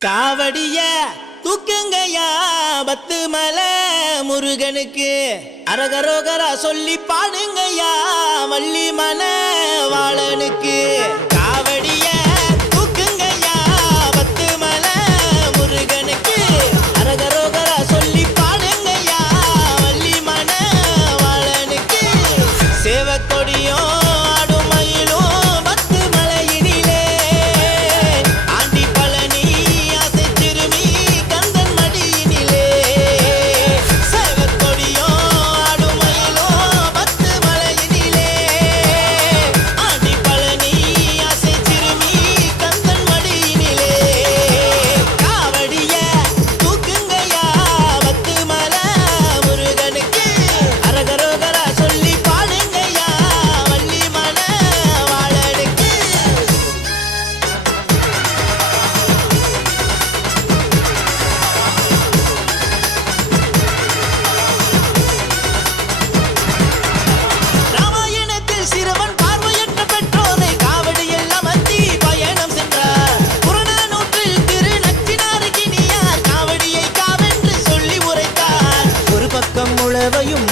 காவடிய தூக்குங்கயா பத்து மலை முருகனுக்கு அரகரோகரா சொல்லி பாடுங்கயா வள்ளி மன வாழனுக்கு காவடிய தூக்குங்கயா பத்து மலை முருகனுக்கு அரகரோகரா சொல்லி பாடுங்கயா வள்ளி மன வாழனுக்கு சேவக்கொடியும்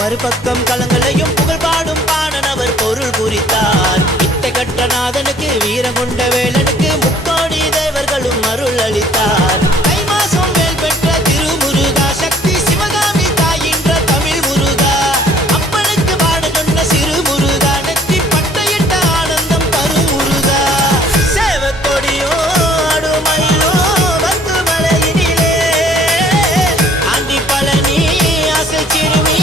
மறுபக்கம் களங்களையும் புகழ் பாடும் பாடனவர் பொருள் குறித்தார் இத்தை கட்டநாதனுக்கு வீரம் கொண்ட வேலனுக்கு முக்கோடி தேவர்களும் அருள் அளித்தார் தை மாசம் வேல் பெற்ற திருமுருகா சக்தி சிவகாமி தாயின்ற தமிழ் முருகா அப்பனுக்கு பாட சொன்ன சிறு முருகா நெத்தி பட்டையிட்ட ஆனந்தம் தரும் முருகா சேவக்கொடியோ அடுமயிலோ வந்து மலையினிலே ஆண்டி பழனி ஆசை சிறுமி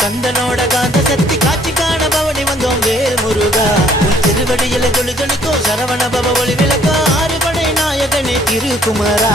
கந்தனோட காந்த சக்தி காட்சி காண பவனி வந்தோம் வேல் முருகா உன் திருவடியில தொழுதொழுக்கும் சரவண பவ ஒளி விளக்கம் ஆறு படை நாயகனே திருக்குமரா